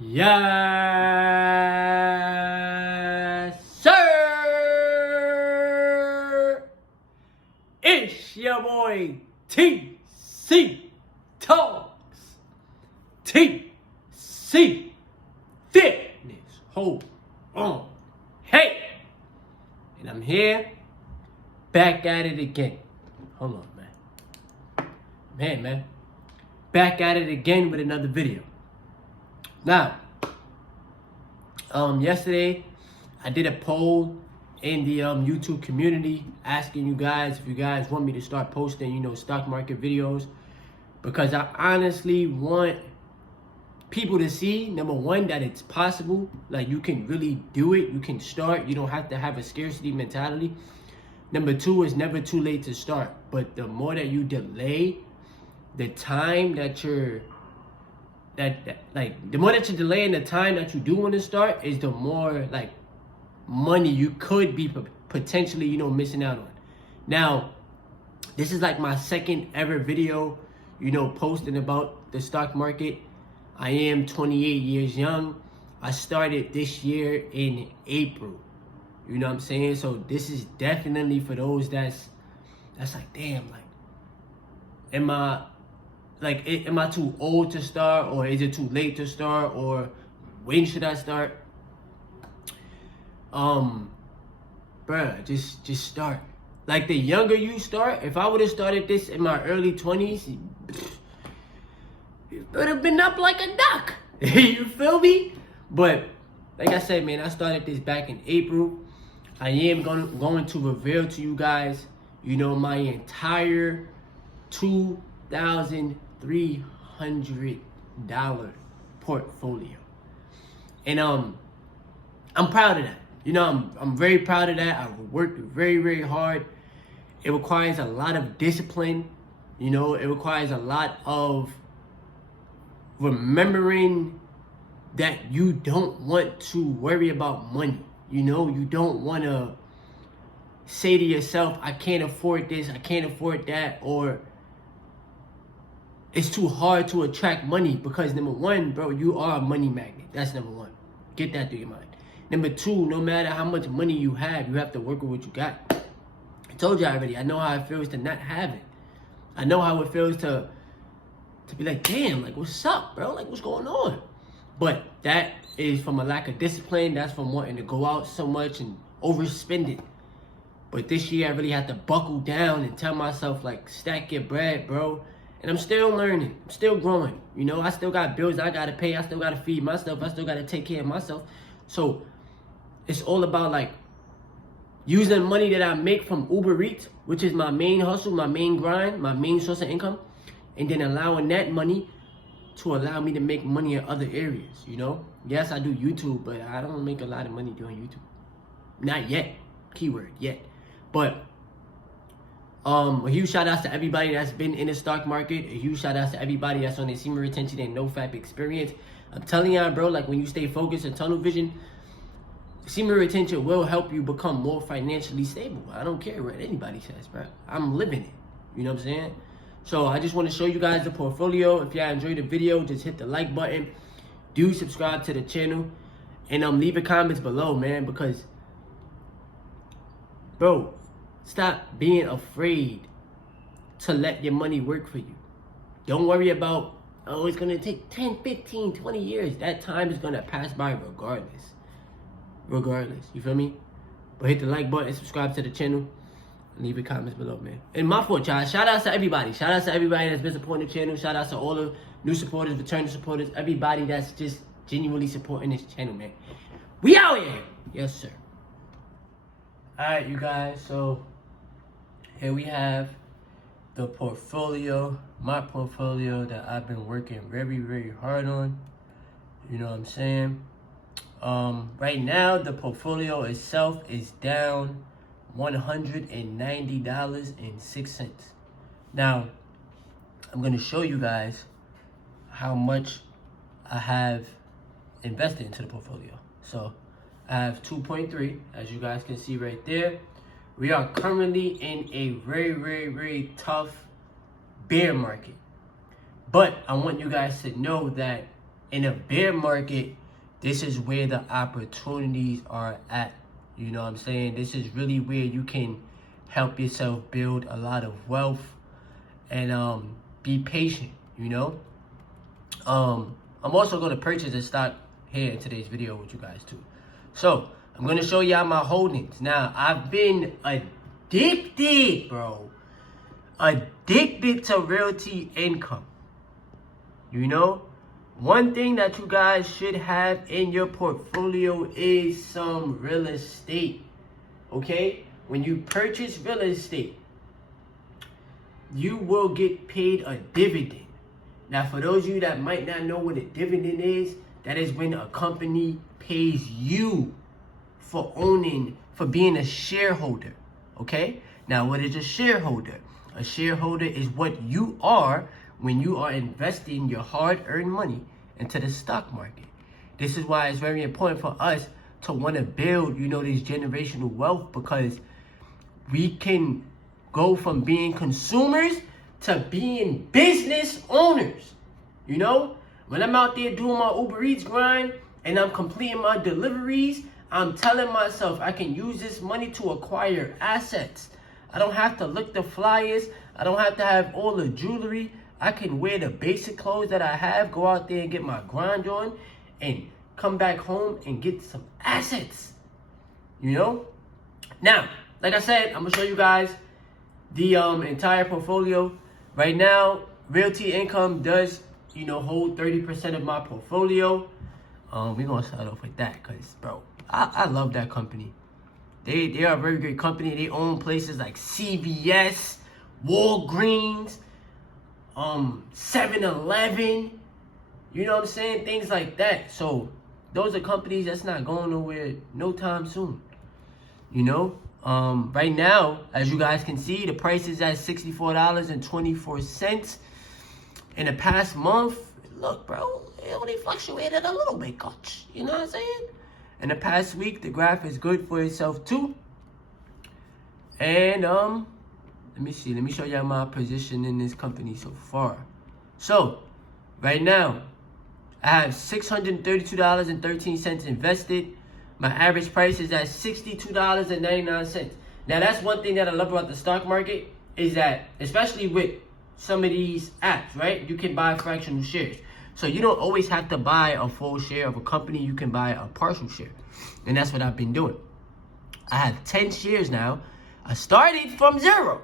Yes, sir! It's your boy TC Talks. TC Fitness. Hold on. Hey! And I'm here, back at it again. Hold on, man. Man. Back at it again with another video. Now, yesterday I did a poll in the YouTube community asking you guys if you guys want me to start posting, stock market videos, because I honestly want people to see, number one, that it's possible. Like, you can really do it. You can start. You don't have to have a scarcity mentality. Number two, it's never too late to start. But the more that you delay the time that you're the more that you delay in the time that you do want to start, is the more money you could be potentially missing out on. Now, this is like my second ever video posting about the stock market. I am 28 years young. I started this year in April. You know what I'm saying? So this is definitely for those that's like, damn, am I too old to start, or is it too late to start, or when should I start? Bruh, just start. Like, the younger you start, if I would have started this in my early 20s, it would have been up like a duck. You feel me? But like I said, man, I started this back in April. I am going to reveal to you guys, my entire $2,300 portfolio. And I'm proud of that. I'm very proud of that. I worked very, very hard. It requires a lot of discipline. It requires a lot of remembering that you don't want to worry about money. You don't want to say to yourself, I can't afford this, I can't afford that, or it's too hard to attract money. Because number one, bro, you are a money magnet. That's number one. Get that through your mind. Number two, no matter how much money you have to work with what you got. I told you already, I know how it feels to not have it. I know how it feels to be like, damn, what's up, bro? What's going on? But that is from a lack of discipline. That's from wanting to go out so much and overspend it. But this year, I really had to buckle down and tell myself, stack your bread, bro. And I'm still learning. I'm still growing. I still got bills I got to pay. I still got to feed myself. I still got to take care of myself. So it's all about, using money that I make from Uber Eats, which is my main hustle, my main grind, my main source of income, and then allowing that money to allow me to make money in other areas, Yes, I do YouTube, but I don't make a lot of money doing YouTube. Not yet. Keyword, yet. But a huge shout out to everybody that's been in the stock market. A huge shout out to everybody that's on their semen retention and NoFap experience. I'm telling y'all, bro, when you stay focused and tunnel vision, semen retention will help you become more financially stable. I don't care what anybody says, bro. I'm living it. You know what I'm saying? So I just want to show you guys the portfolio. If y'all enjoyed the video, just hit the like button. Do subscribe to the channel. And leave your comments below, man, because, bro, stop being afraid to let your money work for you. Don't worry about, it's going to take 10, 15, 20 years. That time is going to pass by regardless. You feel me? But hit the like button, subscribe to the channel, and leave your comments below, man. And my fault, y'all. Shout out to everybody. Shout out to everybody that's been supporting the channel. Shout out to all the new supporters, returning supporters, everybody that's just genuinely supporting this channel, man. We out here. Yes, sir. Alright, you guys. So here we have the portfolio, my portfolio that I've been working very, very hard on. You know what I'm saying? Right now, the portfolio itself is down $190.06. Now, I'm going to show you guys how much I have invested into the portfolio. So, I have 2.3, as you guys can see right there. We are currently in a very, very, very tough bear market. But I want you guys to know that in a bear market, this is where the opportunities are at. You know what I'm saying? This is really where you can help yourself build a lot of wealth and be patient, you know? I'm also going to purchase a stock here in today's video with you guys too. So I'm going to show y'all my holdings. Now, I've been addicted, bro. Addicted to realty income. You know, one thing that you guys should have in your portfolio is some real estate. Okay? When you purchase real estate, you will get paid a dividend. Now, for those of you that might not know what a dividend is, that is when a company pays you for being a shareholder. Okay? Now, what is a shareholder? A shareholder is what you are when you are investing your hard-earned money into the stock market. This is why it's very important for us to want to build, you know, this generational wealth, because we can go from being consumers to being business owners. You know, when I'm out there doing my Uber Eats grind and I'm completing my deliveries, I'm telling myself I can use this money to acquire assets. I don't have to look the flyers. I don't have to have all the jewelry. I can wear the basic clothes that I have, go out there and get my grind on, and come back home and get some assets. You know? Now, like I said, I'm going to show you guys the entire portfolio. Right now, realty income does, you know, hold 30% of my portfolio. We're going to start off with that because, bro, I love that company. They are a very great company. They own places like CVS, Walgreens, 7-Eleven, you know what I'm saying? Things like that. So those are companies that's not going nowhere no time soon. You know? Right now, as you guys can see, the price is at $64.24. In the past month, look, bro, it only fluctuated a little bit, coach. You know what I'm saying? In the past week, the graph is good for itself too. And let me see. Let me show y'all my position in this company so far. So, right now, I have $632.13 invested. My average price is at $62.99. Now, that's one thing that I love about the stock market is that, especially with some of these apps, right? You can buy fractional shares. So you don't always have to buy a full share of a company. You can buy a partial share. And that's what I've been doing. I have 10 shares now. I started from zero.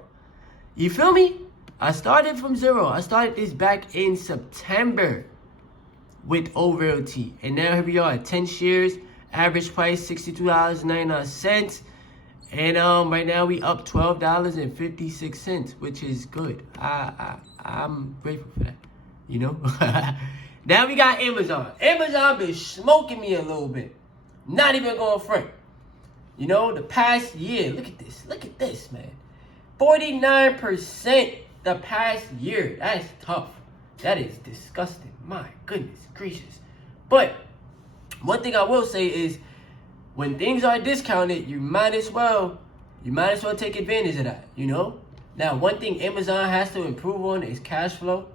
You feel me? I started from zero. I started this back in September with Realty. And now here we are at 10 shares. Average price $62.99. And right now we up $12.56, which is good. I'm grateful for that. You know? Now we got Amazon. Amazon been smoking me a little bit. Not even going front. You know, the past year, look at this. Look at this, man. 49% the past year. That's tough. That is disgusting. My goodness gracious. But one thing I will say is when things are discounted, you might as well take advantage of that, you know? Now, one thing Amazon has to improve on is cash flow.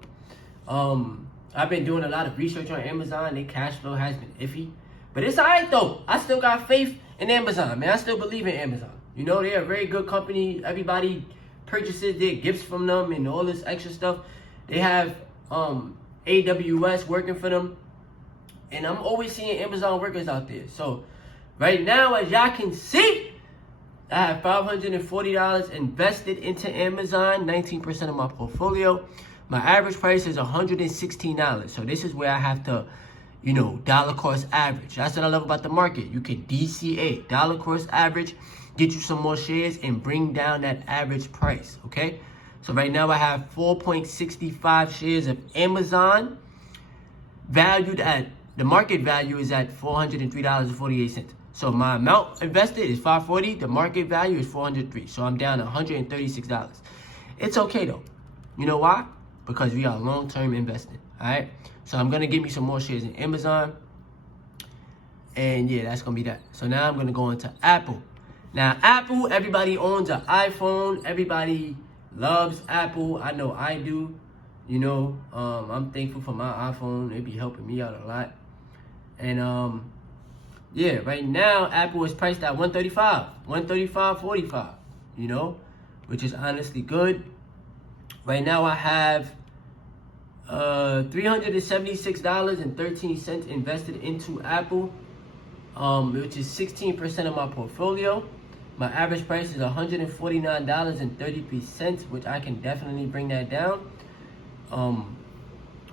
I've been doing a lot of research on Amazon. Their cash flow has been iffy. But it's all right, though. I still got faith in Amazon, man. I still believe in Amazon. You know, they're a very good company. Everybody purchases their gifts from them and all this extra stuff. They have AWS working for them. And I'm always seeing Amazon workers out there. So, right now, as y'all can see, I have $540 invested into Amazon, 19% of my portfolio. My average price is $116. So this is where I have to, you know, dollar cost average. That's what I love about the market. You can DCA, dollar cost average, get you some more shares and bring down that average price, okay? So right now I have 4.65 shares of Amazon, valued at, the market value is at $403.48. So my amount invested is $540. The market value is $403. So I'm down $136. It's okay though. You know why? Because we are long-term investing. All right. So I'm gonna give me some more shares in Amazon. And yeah, that's gonna be that. So now I'm gonna go into Apple. Now Apple, everybody owns an iPhone. Everybody loves Apple. I know I do. You know, I'm thankful for my iPhone. It be helping me out a lot. And yeah, right now Apple is priced at 135.45. You know, which is honestly good. Right now I have $376.13 invested into Apple, which is 16% of my portfolio. My average price is $149.33, which I can definitely bring that down.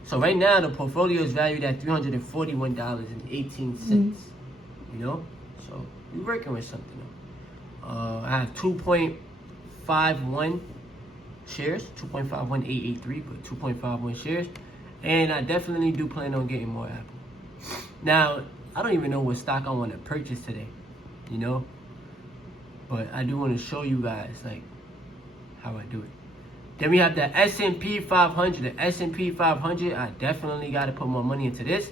So right now the portfolio is valued at $341.18. You know, so we're working with something. I have 2.51 shares, 2.51883, but 2.51 shares, and I definitely do plan on getting more Apple. Now, I don't even know what stock I want to purchase today, you know, but I do want to show you guys like how I do it. Then we have the S&P 500. The S&P 500, I definitely got to put more money into this.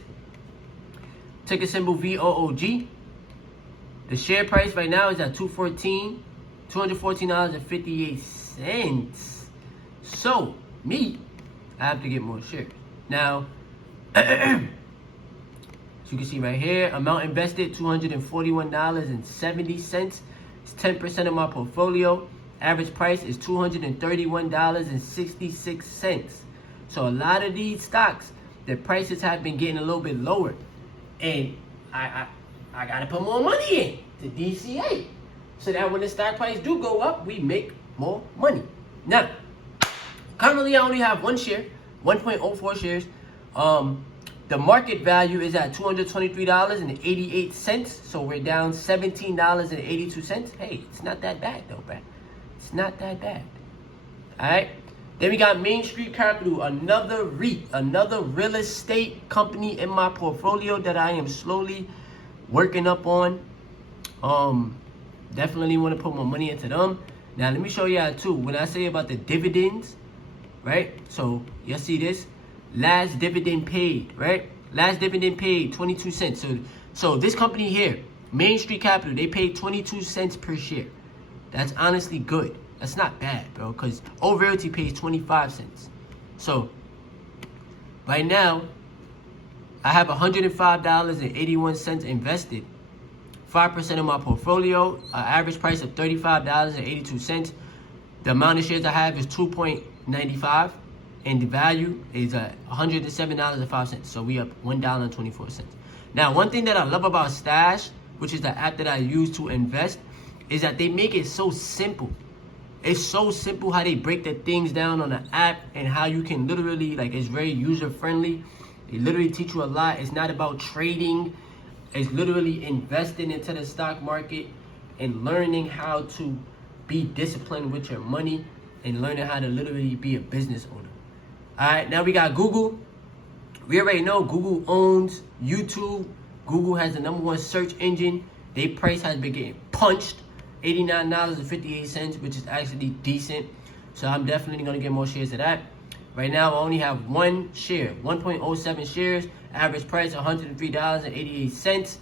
Ticker symbol VOOG. The share price right now is at $214.58. So, me, I have to get more shares. Now, as you can see right here, amount invested, $241.70. It's 10% of my portfolio. Average price is $231.66. So a lot of these stocks, the prices have been getting a little bit lower. And I gotta put more money in to DCA. So that when the stock price do go up, we make more money. Now, currently I only have one share, 1.04 shares. The market value is at $223.88. So we're down $17.82. Hey, it's not that bad though, bruh. It's not that bad. Alright. Then we got Main Street Capital, another REIT, another real estate company in my portfolio that I am slowly working up on. Definitely want to put more money into them. Now let me show y'all too. When I say about the dividends, right? So y'all see this? Last dividend paid, right? Last dividend paid 22 cents. So this company here, Main Street Capital, they paid 22 cents per share. That's honestly good. That's not bad, bro, because Old Realty pays 25 cents. So right now, I have $105.81 invested. 5% of my portfolio, average price of $35.82. The amount of shares I have is 2.95, and the value is $107.05. So we up $1.24. Now, one thing that I love about Stash, which is the app that I use to invest, is that they make it so simple. It's so simple how they break the things down on the app and how you can literally, like, it's very user friendly. They literally teach you a lot. It's not about trading. It's literally investing into the stock market and learning how to be disciplined with your money and learning how to literally be a business owner. All right, now we got Google. We already know Google owns YouTube. Google has the #1 search engine. Their price has been getting punched. $89.58, which is actually decent. So I'm definitely going to get more shares of that. Right now, I only have one share, 1.07 shares. Average price, $103.88.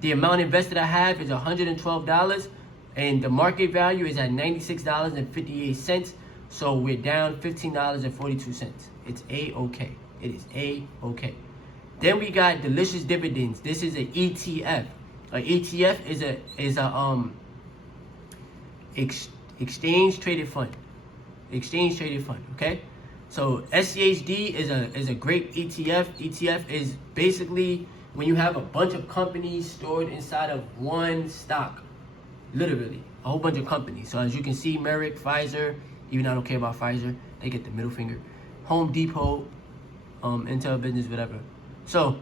The amount invested I have is $112. And the market value is at $96.58. So we're down $15.42. It's A-okay. It is A-okay. Then we got Delicious Dividends. This is an ETF. An ETF is a exchange traded fund. Exchange traded fund, okay? So SCHD is a great ETF. ETF is basically when you have a bunch of companies stored inside of one stock. Literally, a whole bunch of companies. So as you can see, Merrick, Pfizer, even though I don't care about Pfizer, they get the middle finger. Home Depot, Intel Business, whatever. So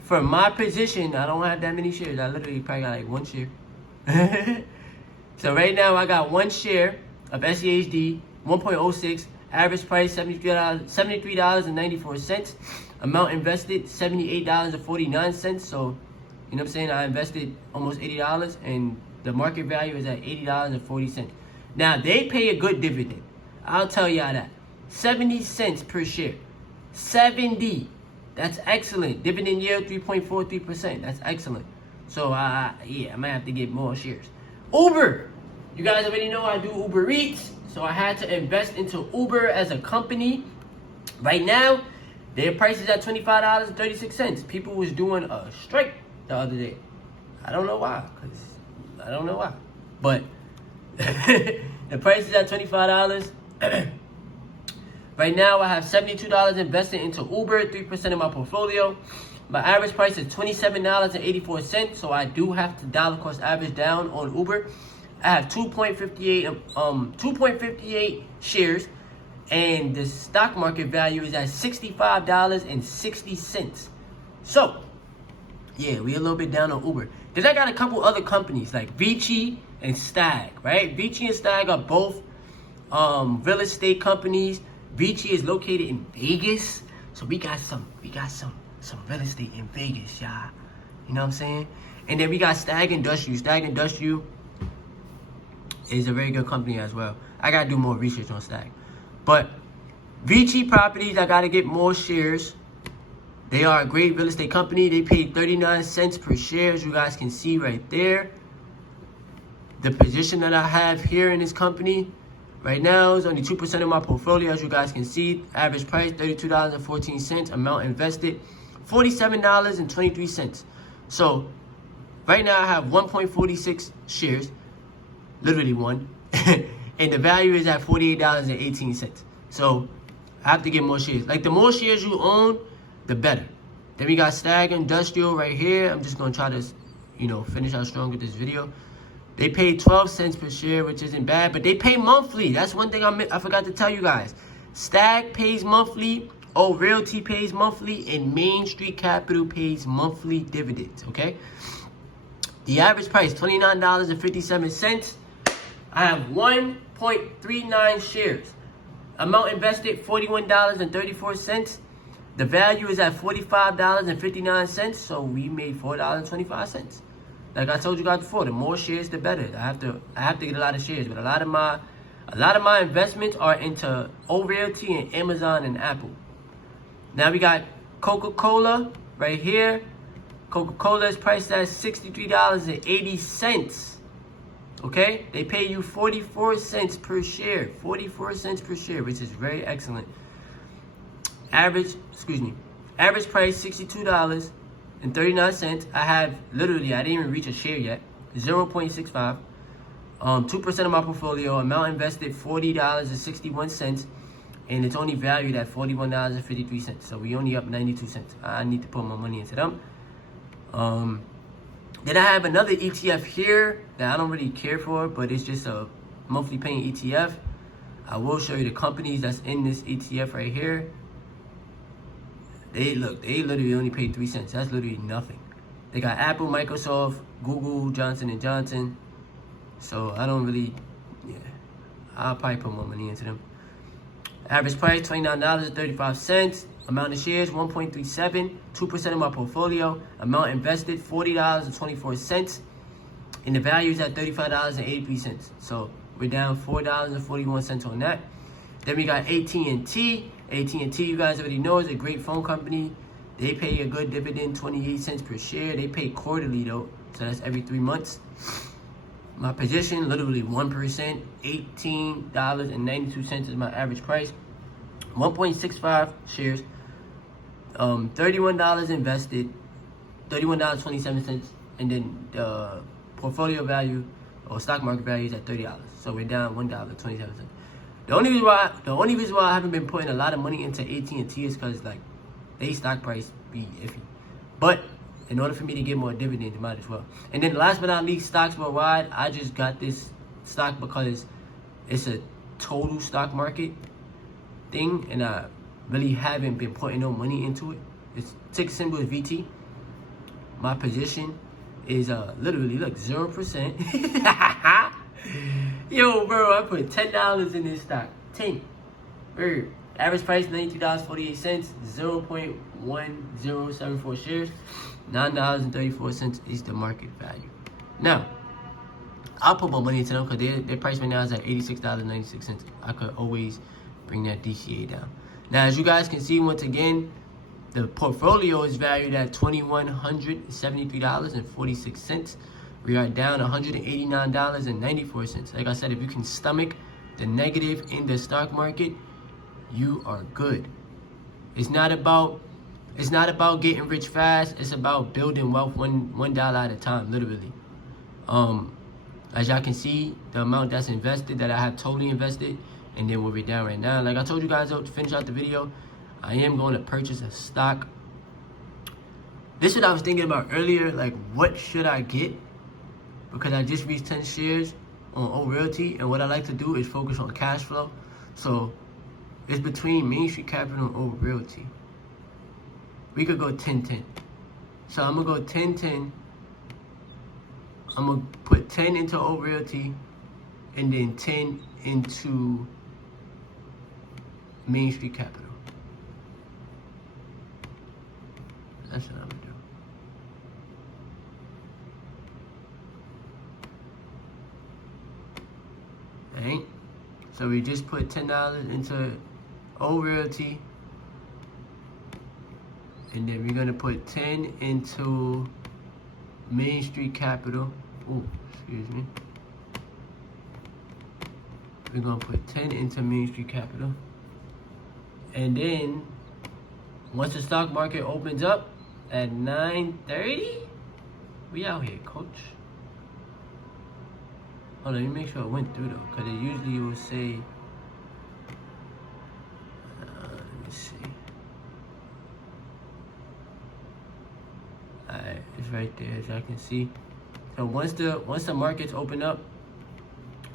for my position, I don't have that many shares. I literally probably got like one share. So right now I got one share of SCHD, 1.06, average price $73.94, amount invested $78.49. So, you know what I'm saying? I invested almost $80 and the market value is at $80.40. Now they pay a good dividend. I'll tell y'all that. 70 cents per share. 70. That's excellent. Dividend yield 3.43%. That's excellent. So yeah, I might have to get more shares. Uber. You guys already know I do Uber Eats. So I had to invest into Uber as a company. Right now, their price is at $25.36. People was doing a strike the other day. I don't know why, but the price is at $25. Right now, I have $72 invested into Uber, 3% of my portfolio. My average price is $27.84, so I do have to dollar cost average down on Uber. I have 2.58 shares, and the stock market value is at $65.60. So, yeah, we a little bit down on Uber. Then I got a couple other companies like Vici and Stag, right? Vici and Stag are both real estate companies. Vici is located in Vegas, so we got some real estate in Vegas, y'all. You know what I'm saying? And then we got Stag Industrial. Stag Industrial is a very good company as well. I gotta do more research on Stag. But Vici Properties, I gotta get more shares. They are a great real estate company. They paid 39 cents per share, as you guys can see right there. The position that I have here in this company right now is only 2% of my portfolio, as you guys can see. Average price, $32.14. Amount invested, $47.23. So right now I have 1.46 shares, literally one, and the value is at $48.18. So I have to get more shares. Like, the more shares you own, the better. Then we got Stag Industrial right here. I'm just gonna try to, finish out strong with this video. They pay 12 cents per share, which isn't bad, but they pay monthly. That's one thing I forgot to tell you guys. Stag pays monthly, O Realty pays monthly, and Main Street Capital pays monthly dividends, okay? The average price, $29.57. I have 1.39 shares. Amount invested, $41.34. The value is at $45.59, so we made $4.25. Like I told you guys before, the more shares, the better. I have to get a lot of shares, but a lot of my investments are into O Realty and Amazon and Apple. Now we got Coca-Cola right here. Coca-Cola is priced at $63.80. Okay, they pay you 44 cents per share. 44 cents per share, which is very excellent. Average price $62.39. I have literally, I didn't even reach a share yet. 0.65. 2% of my portfolio. Amount invested $40.61, and it's only valued at $41.53. So we only up 92 cents. I need to put more money into them. Then I have another ETF here that I don't really care for, but it's just a monthly paying ETF. I will show you the companies that's in this ETF right here. They literally only paid 3 cents. That's literally nothing. They got Apple, Microsoft, Google, Johnson & Johnson. So I don't really, I'll probably put more money into them. Average price, $29.35. Amount of shares, 1.37. 2% of my portfolio. Amount invested, $40.24. And the value is at $35.83. So we're down $4.41 on that. Then we got AT&T. AT&T, you guys already know, is a great phone company. They pay a good dividend, 28 cents per share. They pay quarterly though, so that's every 3 months. My position, literally 1%, $18.92 is my average price. 1.65 shares, $31 invested, $31.27, and then the portfolio value or stock market value is at $30. So we're down $1.27. The only reason why I haven't been putting a lot of money into AT&T is because they stock price be iffy. But in order for me to get more dividends, you might as well. And then last but not least, stocks worldwide. I just got this stock because it's a total stock market thing, and I really haven't been putting no money into it. Its ticker symbol is VT. My position is literally 0%. Yo, bro, I put $10 in this stock. 10. Bird. Average price $92.48. 0.1074 shares. $9.34 is the market value. Now, I'll put more money into them because their price right now is at $86.96. I could always bring that DCA down. Now, as you guys can see, once again, the portfolio is valued at $2,173.46. We are down $189.94. Like I said, if you can stomach the negative in the stock market, you are good. It's not about getting rich fast. It's about building wealth $1 at a time, literally. As y'all can see, the amount that's invested, that I have totally invested, and then where we're down right now. Like I told you guys to finish out the video, I am going to purchase a stock. This is what I was thinking about earlier. Like, what should I get? Because I just reached 10 shares on O Realty, and what I like to do is focus on cash flow. So it's between Main Street Capital and O Realty. We could go 10-10. So I'm gonna go 10-10. I'm gonna put 10 into O Realty and then 10 into Main Street Capital. That's what I'm gonna do. Alright? So we just put $10 into O Realty. And then we're gonna put 10 into Main Street Capital. Oh, excuse me. We're gonna put 10 into Main Street Capital. And then once the stock market opens up at 9:30, we out here, coach. Hold on, let me make sure it went through though, because it usually will say, let me see. Alright, it's right there, as y'all can see. So once the markets open up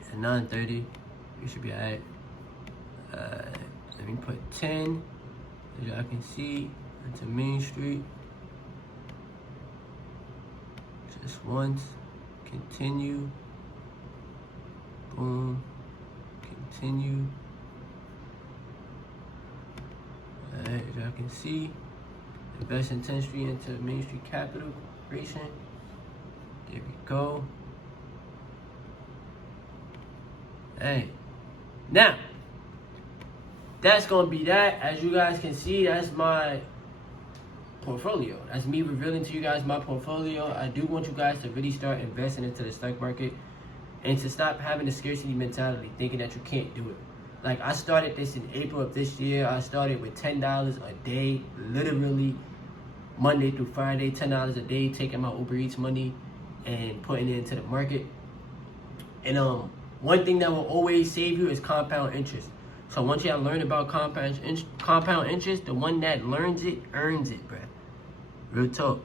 at 9:30, we should be alright. Let me put 10, as y'all can see, into Main Street. Just once. Continue. Boom. Continue. Alright, as y'all can see, invest in 10th Street into Main Street Capital Corporation. There we go. Hey, now that's gonna be that. As you guys can see, that's my portfolio. That's me revealing to you guys my portfolio. I do want you guys to really start investing into the stock market and to stop having the scarcity mentality, thinking that you can't do it. Like, I started this in April of this year. I started with $10 a day, literally Monday through Friday, $10 a day, taking my Uber Eats money and putting it into the market. And one thing that will always save you is compound interest. So once y'all learn about compound interest, the one that learns it earns it, bruh. Real talk.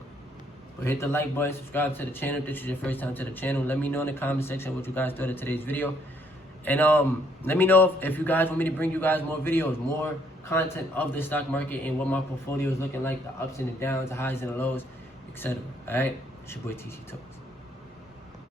But hit the like button, subscribe to the channel if this is your first time to the channel. Let me know in the comment section what you guys thought of today's video. And let me know if you guys want me to bring you guys more videos, more content of the stock market and what my portfolio is looking like, the ups and the downs, the highs and the lows, etc. Alright? It's your boy TC Talks.